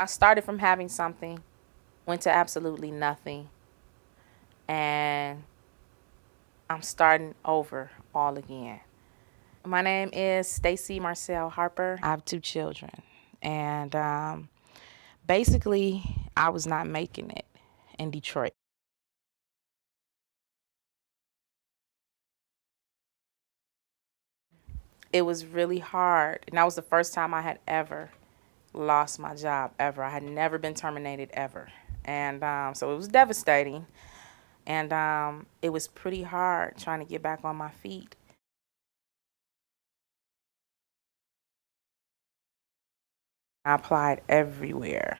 I started from having something, went to absolutely nothing, and I'm starting over all again. My name is Stacy Marcel Harper. I have 2 children, and basically, I was not making it in Detroit. It was really hard, and that was the first time I had ever lost my job ever. I had never been terminated ever, and so it was devastating, and it was pretty hard trying to get back on my feet. I applied everywhere.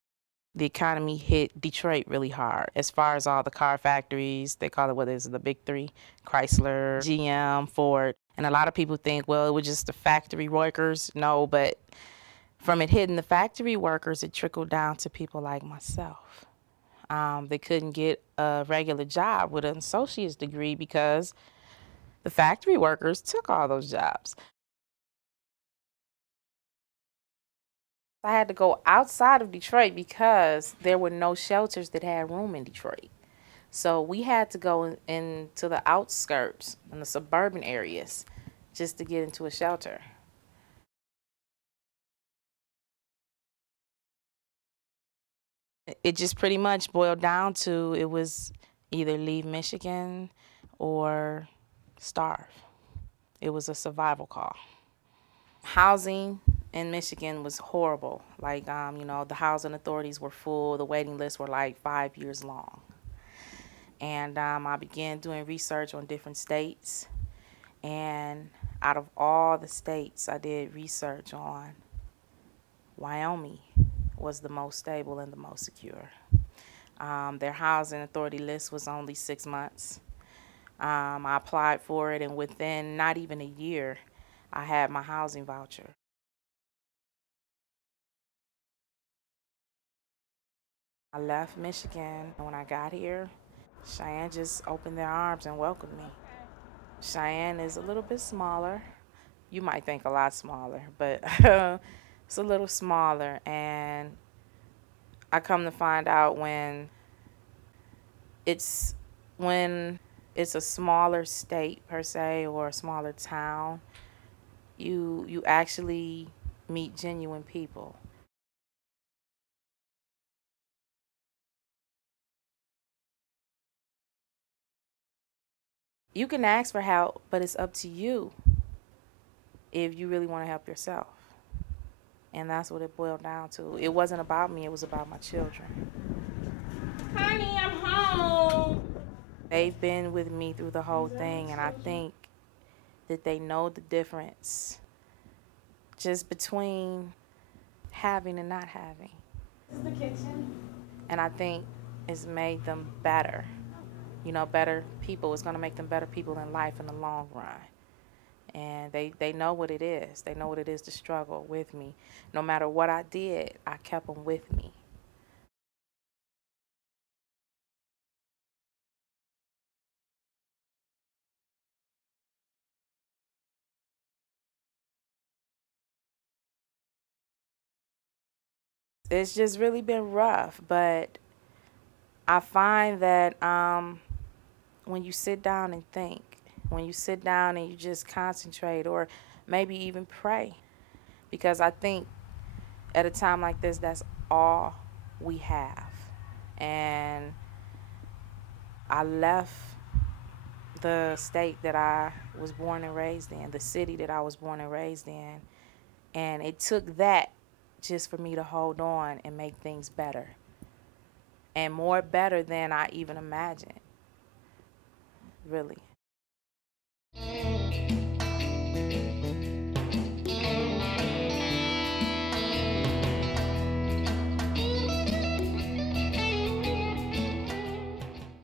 The economy hit Detroit really hard as far as all the car factories. They call it, what is it, the big three: Chrysler, GM, Ford. And a lot of people think, well, it was just the factory workers. No, but from it hitting the factory workers, it trickled down to people like myself. They couldn't get a regular job with an associate's degree because the factory workers took all those jobs. I had to go outside of Detroit because there were no shelters that had room in Detroit. So we had to go into the outskirts and the suburban areas just to get into a shelter. It just pretty much boiled down to it was either leave Michigan or starve. It was a survival call. Housing in Michigan was horrible. Like, the housing authorities were full. The waiting lists were like 5 years long. And I began doing research on different states. And out of all the states, I did research on Wyoming was the most stable and the most secure. Their housing authority list was only 6 months. I applied for it, and within not even a year, I had my housing voucher. I left Michigan, and when I got here, Cheyenne just opened their arms and welcomed me. Cheyenne is a little bit smaller. You might think a lot smaller, but it's a little smaller. And I come to find out it's when it's a smaller state per se or a smaller town, you actually meet genuine people. You can ask for help, but it's up to you if you really want to help yourself. And that's what it boiled down to. It wasn't about me, it was about my children. Honey, I'm home. They've been with me through the whole thing, and I think that they know the difference just between having and not having. This is the kitchen. And I think it's made them better. Better people. It's going to make them better people in life in the long run. And they know what it is. They know what it is to struggle with me. No matter what I did, I kept them with me. It's just really been rough, but I find that when you sit down and think, when you sit down and you just concentrate or maybe even pray, because I think at a time like this, that's all we have. And I left the state that I was born and raised in, the city that I was born and raised in, and it took that just for me to hold on and make things better. And more better than I even imagined, really.